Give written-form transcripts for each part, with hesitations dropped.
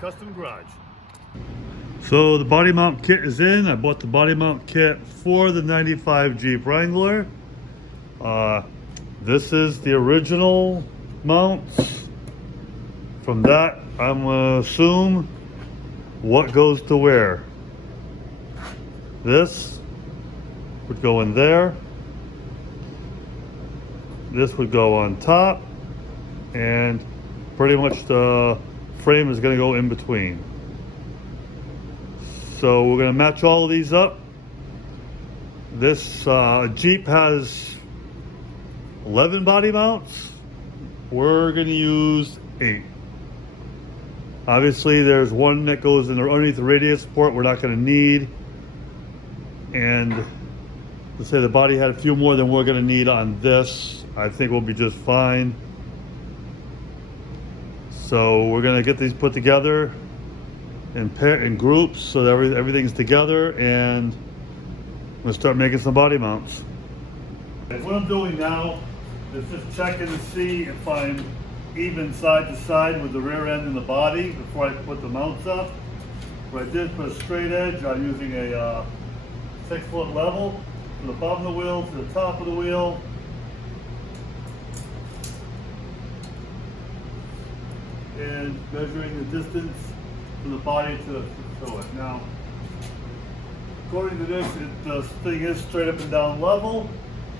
Custom Garage. So the body mount kit is in. I bought the body mount kit for the 95 Jeep Wrangler. This is the original mounts. From that, I'm gonna assume what goes to where. This would go in there. This would go on top, and pretty much the frame is going to go in between. So we're going to match all of these up. This Jeep has 11 body mounts. We're going to use 8. Obviously there's one that goes in underneath the radiator support we're not going to need, and let's say the body had a few more than we're going to need on this. I think we'll be just fine. So we're going to get these put together in groups so that everything's together, and we'll start making some body mounts. And what I'm doing now is just checking to see if I'm even side to side with the rear end and the body before I put the mounts up. What I did, put a straight edge. I'm using a 6-foot level from the bottom of the wheel to the top of the wheel. And measuring the distance from the body to it. Now, according to this, the thing is straight up and down level.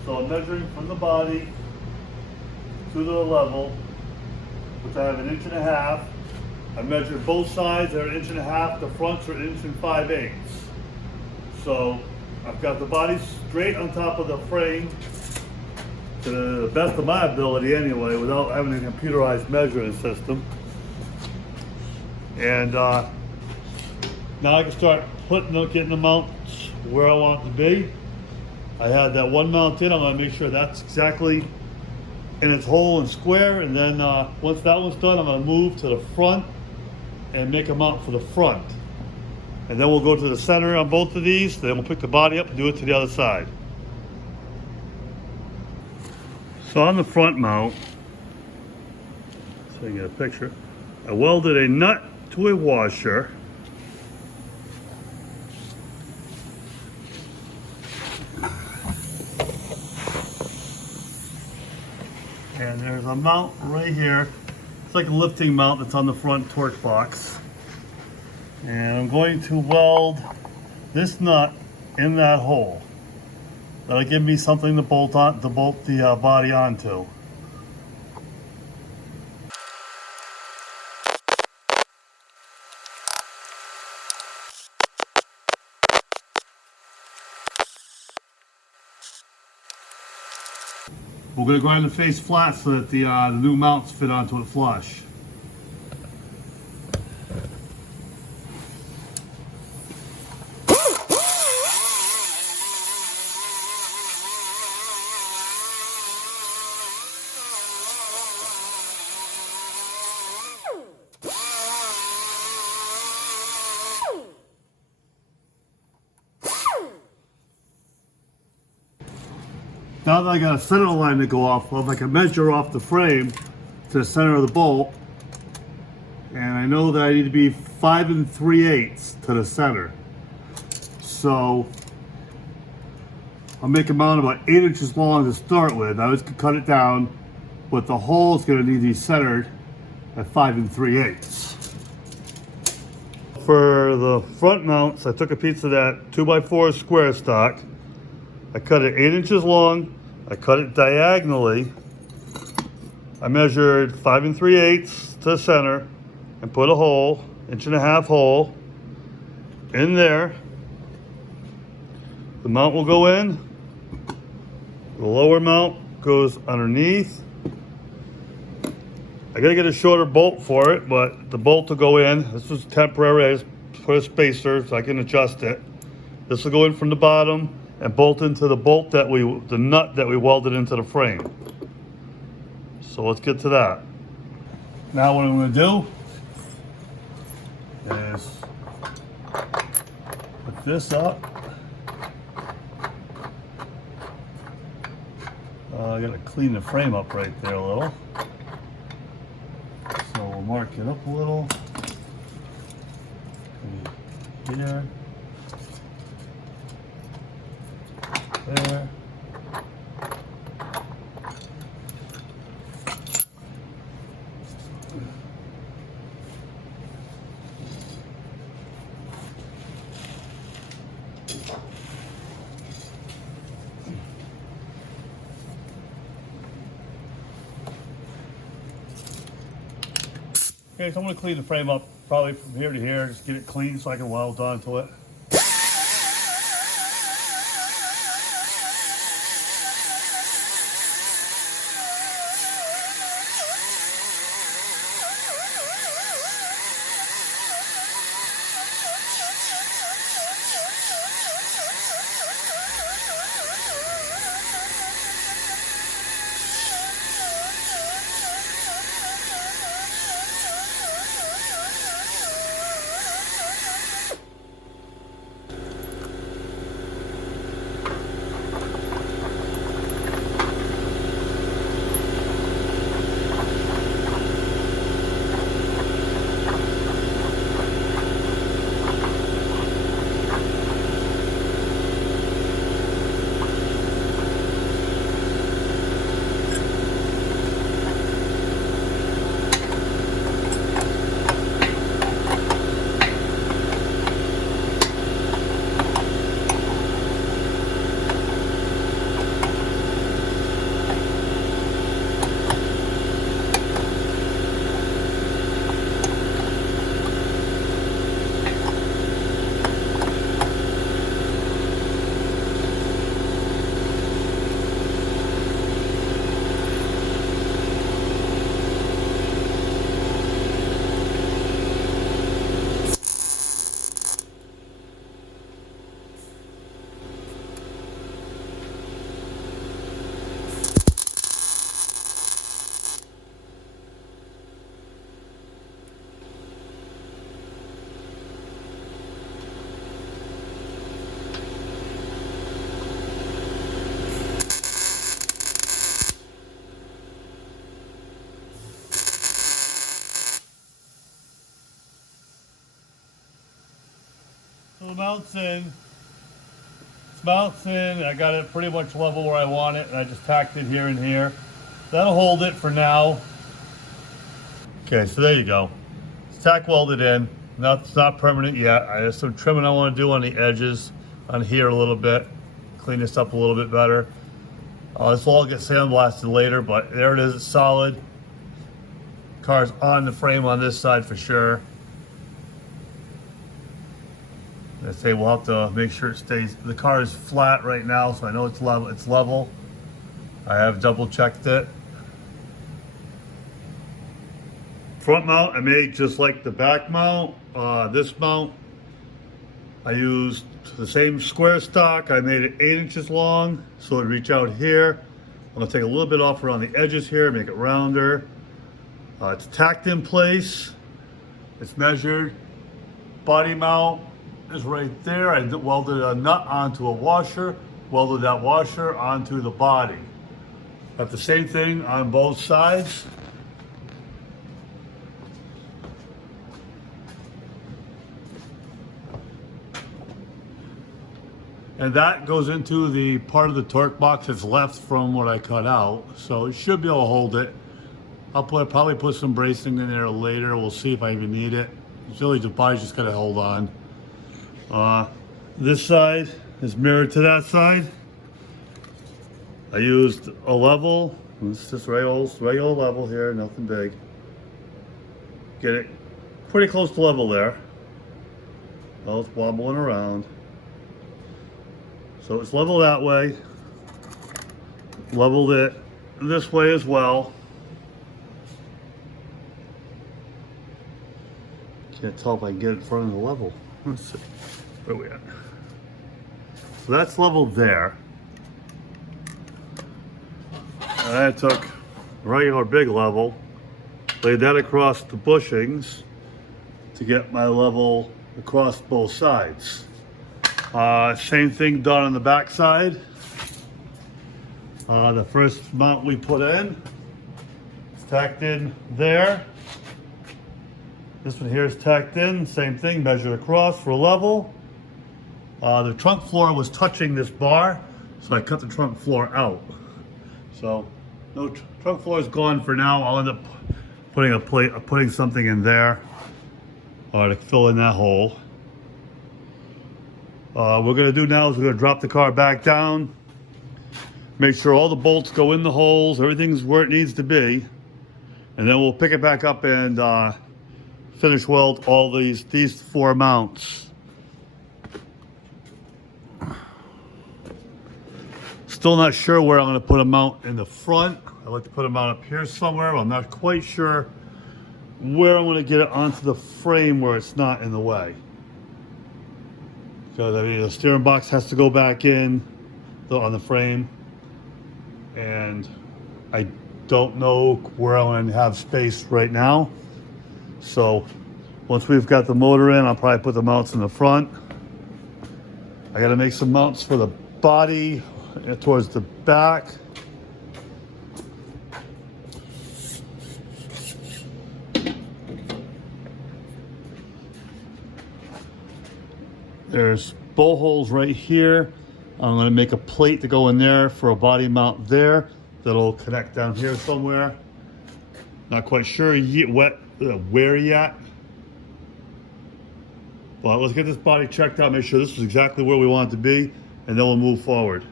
So I'm measuring from the body to the level, which I have 1.5 inches. I measured both sides, they're 1.5 inches. The fronts are 1 5/8. So I've got the body straight on top of the frame to the best of my ability anyway, without having a computerized measuring system. And now I can start getting the mounts where I want it to be. I had that one mount in. I'm going to make sure that's exactly in its hole and square. And then once that one's done, I'm going to move to the front and make a mount for the front. And then we'll go to the center on both of these. Then we'll pick the body up and do it to the other side. So on the front mount, so you get a picture, I welded a nut to a washer. And there's a mount right here. It's like a lifting mount that's on the front torque box. And I'm going to weld this nut in that hole. That'll give me something to bolt the body onto. We're going to grind the face flat so that the new mounts fit onto it flush. Now that I got a center line to go off of, I can measure off the frame to the center of the bolt, and I know that I need to be 5 3/8 to the center. So I'll make a mount about 8 inches long to start with. I just could cut it down, but the hole is going to need to be centered at 5 3/8. For the front mounts, I took a piece of that 2x4 square stock. I cut it 8 inches long. I cut it diagonally. I measured 5 3/8 to the center and put a hole, 1.5 inch hole in there. The mount will go in. The lower mount goes underneath. I gotta get a shorter bolt for it, but the bolt will go in. This is temporary. I just put a spacer so I can adjust it. This will go in from the bottom and bolt into the nut that we welded into the frame. So let's get to that. Now what I'm going to do is put this up. I got to clean the frame up right there a little. So we'll mark it up a little. here, there. Okay, so I'm going to clean the frame up probably from here to here, just get it clean so I can weld onto it. So the mount's in. It's mounts in. I got it pretty much level where I want it, and I just tacked it here and here. That'll hold it for now. Okay, so there you go. It's tack welded in. It's not permanent yet. I have some trimming I want to do on the edges, on here a little bit. Clean this up a little bit better. This will all get sandblasted later, but there it is. It's solid. Car's on the frame on this side for sure. I say we'll have to make sure it stays. The car is flat right now, so I know it's level. It's level. I have double checked it. Front mount I made just like the back mount. This mount I used the same square stock. I made it 8 inches long, so it'd reach out here. I'm gonna take a little bit off around the edges here, make it rounder. It's tacked in place. It's measured. Body mount is right there. I welded a nut onto a washer, welded that washer onto the body. Got the same thing on both sides. And that goes into the part of the torque box that's left from what I cut out. So it should be able to hold it. I'll probably put some bracing in there later. We'll see if I even need it. It's really the body's just gotta hold on. This side is mirrored to that side. I used a level. It's just regular level here, nothing big. Get it pretty close to level there. Well, it's wobbling around. So it's level that way. Leveled it this way as well. Can't tell if I can get it in front of the level. Let's see. Where are we at? So that's leveled there. And I took a regular big level, laid that across the bushings to get my level across both sides. Same thing done on the back side. The first mount we put in, it's tacked in there. This one here is tacked in, same thing, measured across for level. The trunk floor was touching this bar, so I cut the trunk floor out. So no trunk floor is gone for now. I'll end up putting something in there to fill in that hole. What we're gonna do now is we're gonna drop the car back down, make sure all the bolts go in the holes, everything's where it needs to be, and then we'll pick it back up and finish weld all these 4 mounts. Still not sure where I'm going to put a mount in the front. I'd like to put a mount up here somewhere, but I'm not quite sure where I'm going to get it onto the frame where it's not in the way. Because I mean, the steering box has to go back in on the frame, and I don't know where I'm going to have space right now. So once we've got the motor in, I'll probably put the mounts in the front. I got to make some mounts for the body towards the back. There's bowl holes right here. I'm going to make a plate to go in there for a body mount there that'll connect down here somewhere. Not quite sure where yet, but let's get this body checked out, make sure this is exactly where we want it to be, and then we'll move forward.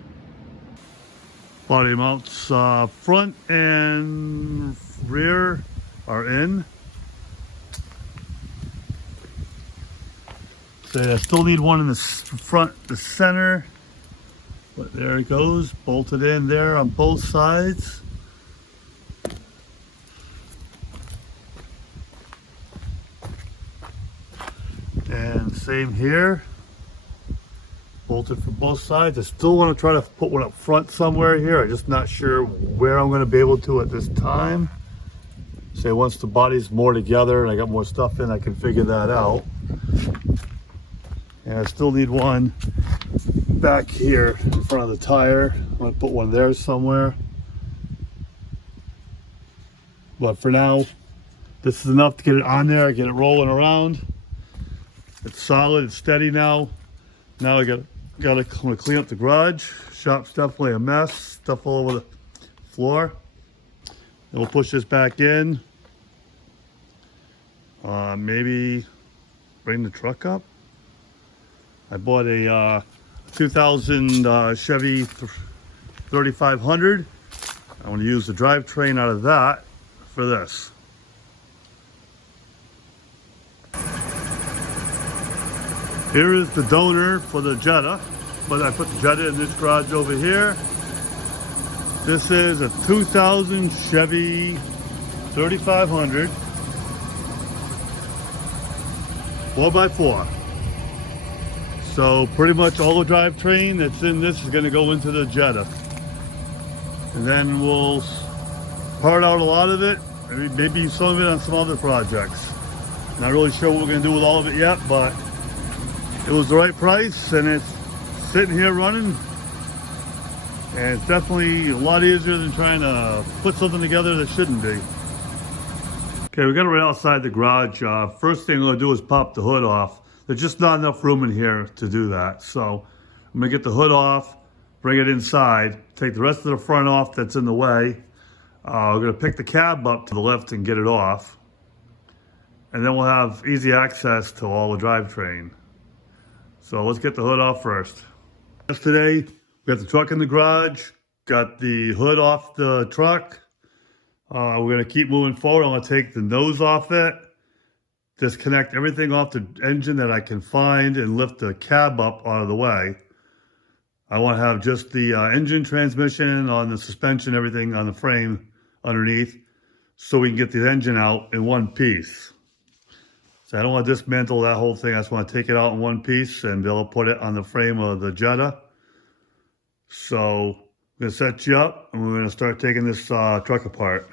Body mounts front and rear are in. So I still need one in the front, the center, but there it goes, bolted in there on both sides. And same here, bolted for both sides. I still want to try to put one up front somewhere here. I'm just not sure where I'm going to be able to at this time. Say once the body's more together and I got more stuff in, I can figure that out. And I still need one back here in front of the tire. I'm going to put one there somewhere. But for now, this is enough to get it on there, get it rolling around. It's solid, it's steady now. Now I I'm gonna clean up the garage. Shop's definitely a mess, stuff all over the floor. Then we'll push this back in. Maybe bring the truck up. I bought a 2000 Chevy 3500. I want to use the drivetrain out of that for this. Here is the donor for the Jetta, but I put the Jetta in this garage over here. This is a 2000 Chevy 3500 4x4. So pretty much all the drivetrain that's in this is going to go into the Jetta. And then we'll part out a lot of it, maybe some of it on some other projects. Not really sure what we're going to do with all of it yet, but it was the right price and it's sitting here running. And it's definitely a lot easier than trying to put something together that shouldn't be. Okay, we got it right outside the garage. First thing I'm going to do is pop the hood off. There's just not enough room in here to do that. So I'm going to get the hood off, bring it inside, take the rest of the front off that's in the way. We're going to pick the cab up to the left and get it off. And then we'll have easy access to all the drivetrain. So let's get the hood off first. Yesterday, we got the truck in the garage, got the hood off the truck. We're going to keep moving forward. I'm going to take the nose off it, disconnect everything off the engine that I can find, and lift the cab up out of the way. I want to have just the engine, transmission, on the suspension, everything on the frame underneath, so we can get the engine out in one piece. So I don't want to dismantle that whole thing. I just want to take it out in one piece and be able to put it on the frame of the Jetta. So I'm going to set you up and we're going to start taking this truck apart.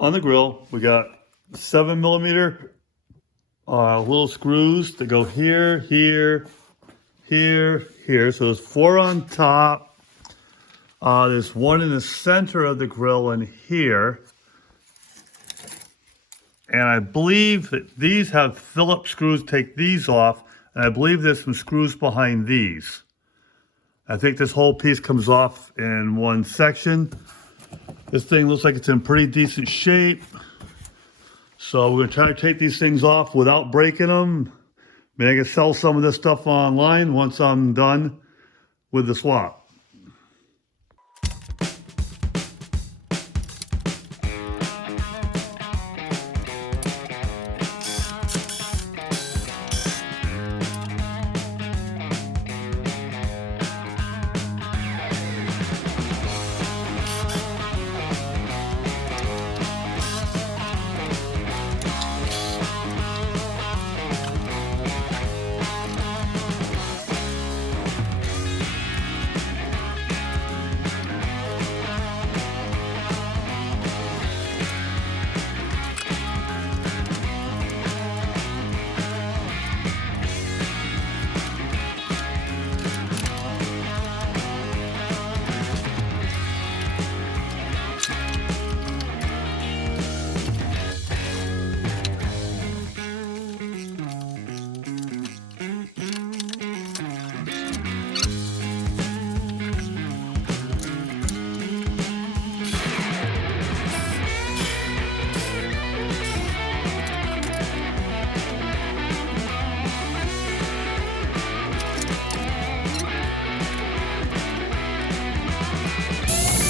On the grill, we got 7mm little screws that go here, here, here, here. So there's 4 on top. There's 1 in the center of the grill and here. And I believe that these have Phillips screws. Take these off, and I believe there's some screws behind these. I think this whole piece comes off in one section. This thing looks like it's in pretty decent shape. So we're gonna try to take these things off without breaking them. Maybe I can sell some of this stuff online once I'm done with the swap.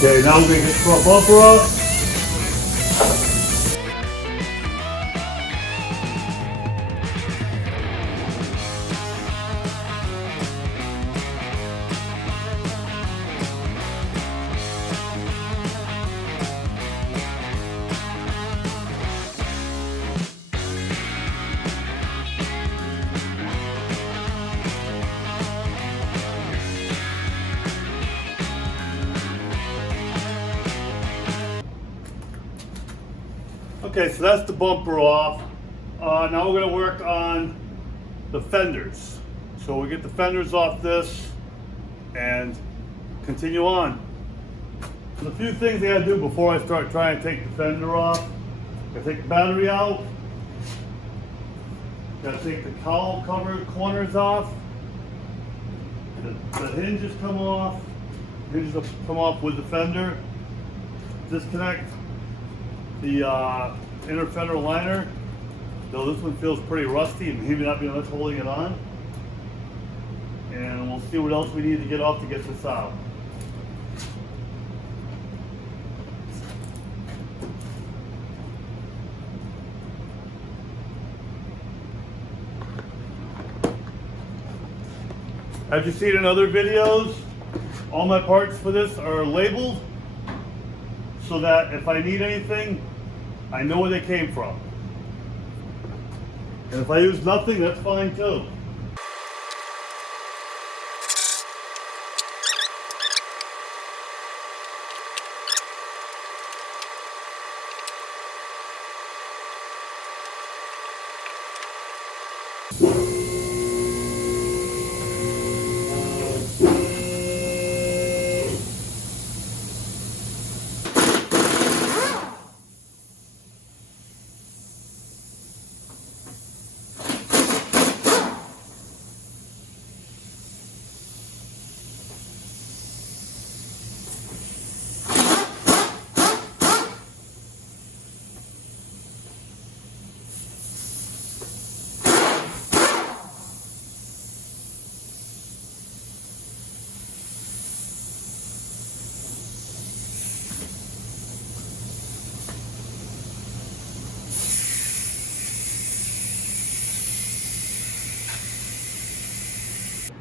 Okay, now we're going to get the front bumper off. Okay, so that's the bumper off. Now we're going to work on the fenders. So we get the fenders off this and continue on. There's a few things I got to do before I start trying to take the fender off. Got to take the battery out. Got to take the cowl cover corners off. The hinges come off. Hinges will come off with the fender. Disconnect the inner fender liner, though this one feels pretty rusty and maybe not be much holding it on. And we'll see what else we need to get off to get this out. As you seen in other videos, all my parts for this are labeled so that if I need anything, I know where they came from. And if I use nothing, that's fine too.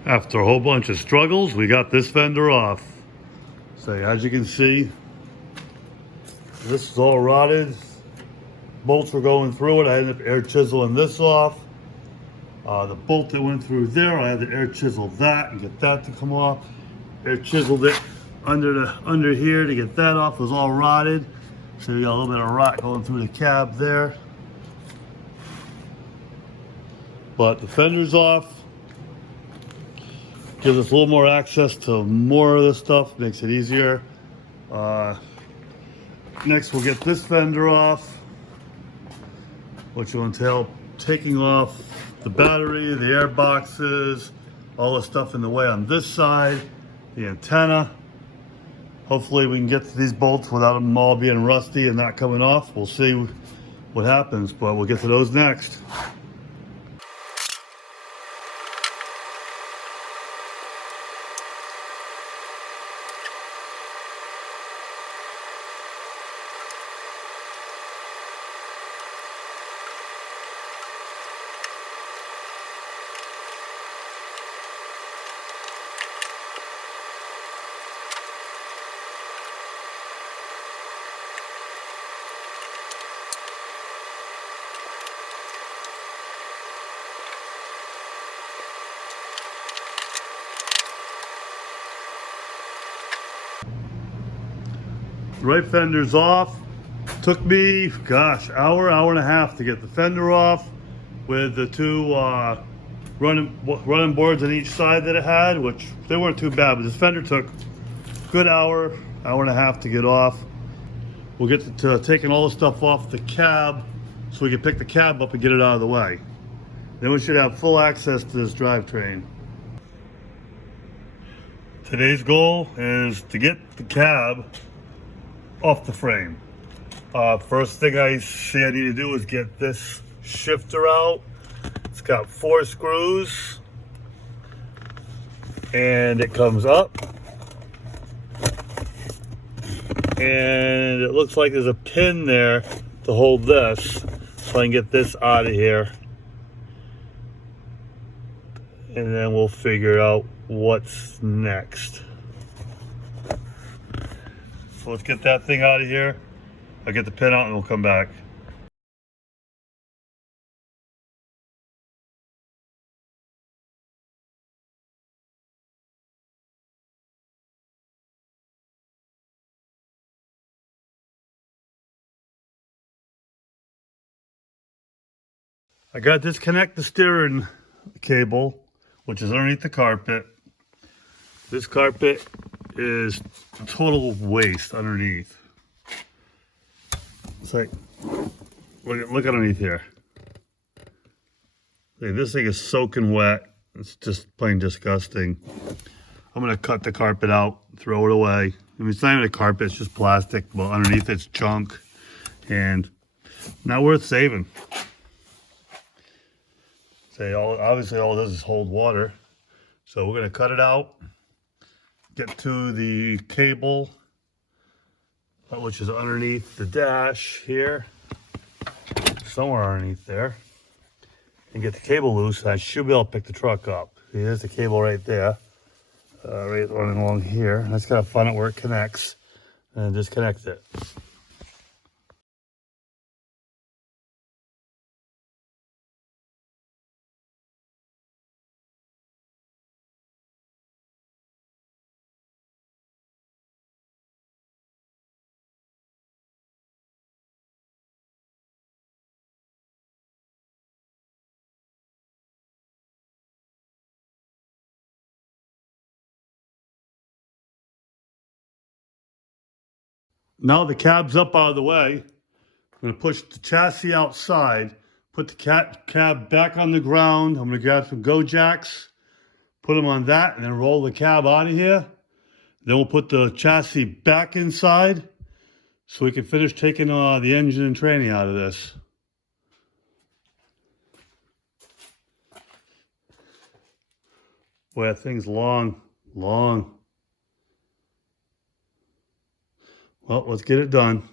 After a whole bunch of struggles, we got this fender off. So as you can see, this is all rotted. Bolts were going through it. I ended up air chiseling this off. The bolt that went through there, I had to air chisel that and get that to come off. Air chiseled it under here to get that off. It was all rotted. So you got a little bit of rot going through the cab there. But the fender's off. Gives us a little more access to more of this stuff, makes it easier. Next we'll get this fender off. which will entail taking off the battery, the air boxes, all the stuff in the way on this side, the antenna. Hopefully we can get to these bolts without them all being rusty and not coming off. We'll see what happens, but we'll get to those next. Right fender's off. Took me, gosh, hour and a half to get the fender off with the two running boards on each side that it had, which they weren't too bad, but this fender took a good hour and a half to get off. We'll get to taking all the stuff off the cab so we can pick the cab up and get it out of the way. Then we should have full access to this drivetrain. Today's goal is to get the cab off the frame. First thing I see I need to do is get this shifter out. It's got 4 screws and it comes up and it looks like there's a pin there to hold this, so I can get this out of here and then we'll figure out what's next. So let's get that thing out of here. I'll get the pin out and we'll come back. I got to disconnect the steering cable, which is underneath the carpet. This carpet is a total waste underneath. It's like, look underneath here. See, this thing is soaking wet. It's just plain disgusting. I'm gonna cut the carpet out, throw it away. I mean, it's not even a carpet, it's just plastic, but underneath it's junk and not worth saving. See, obviously all it does is hold water. So we're gonna cut it out, get to the cable, which is underneath the dash here, somewhere underneath there, and get the cable loose. I should be able to pick the truck up. See, there's the cable right there, right running along here. And I just gotta find out where it connects and disconnect it. Now the cab's up out of the way. I'm gonna push the chassis outside, put the cab back on the ground. I'm gonna grab some go jacks, put them on that, and then roll the cab out of here. Then we'll put the chassis back inside so we can finish taking the engine and tranny out of this. Boy, that thing's long. Well, let's get it done.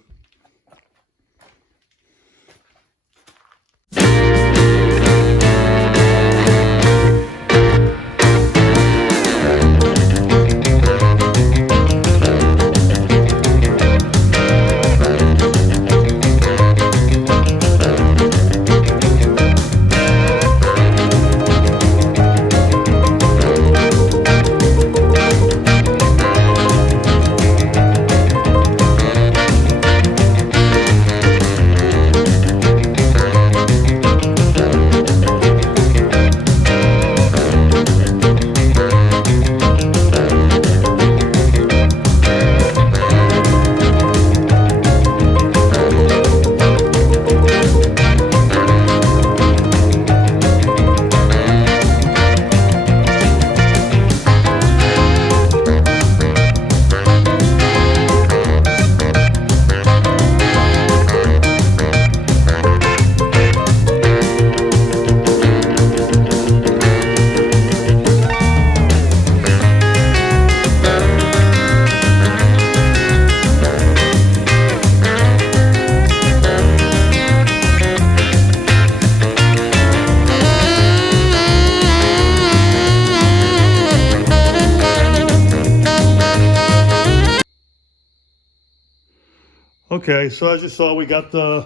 Okay, so as you saw, we got the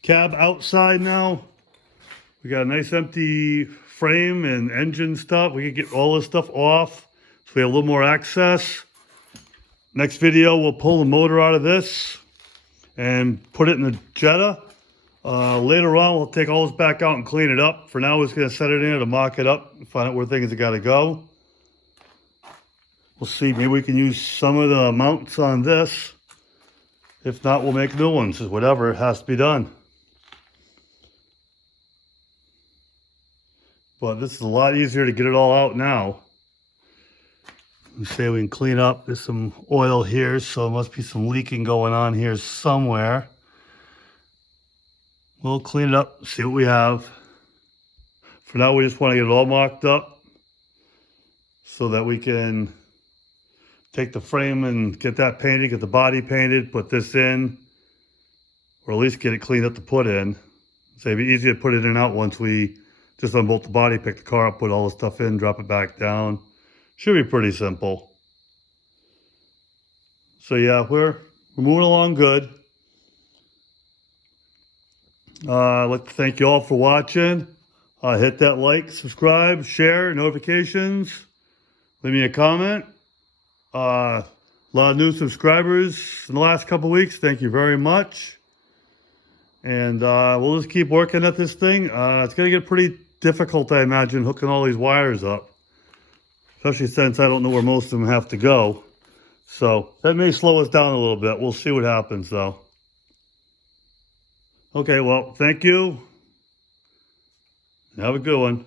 cab outside now. We got a nice empty frame and engine stuff. We can get all this stuff off so we have a little more access. Next video, we'll pull the motor out of this and put it in the Jetta. Later on, we'll take all this back out and clean it up. For now, we're just going to set it in there to mock it up and find out where things have got to go. We'll see. Maybe we can use some of the mounts on this. If not, we'll make new ones. Whatever, it has to be done. But this is a lot easier to get it all out now. We say we can clean up. There's some oil here, so there must be some leaking going on here somewhere. We'll clean it up, see what we have. For now, we just want to get it all mocked up so that we can take the frame and get that painted, get the body painted, put this in, or at least get it cleaned up to put in. So it'd be easier to put it in and out once we just unbolt the body, pick the car up, put all the stuff in, drop it back down. Should be pretty simple. So yeah, we're moving along good. I'd like to thank you all for watching. Hit that like, subscribe, share, notifications. Leave me a comment. A lot of new subscribers in the last couple weeks. Thank you very much. And we'll just keep working at this thing. It's going to get pretty difficult, I imagine, hooking all these wires up. Especially since I don't know where most of them have to go. So that may slow us down a little bit. We'll see what happens, though. Okay, well, thank you. Have a good one.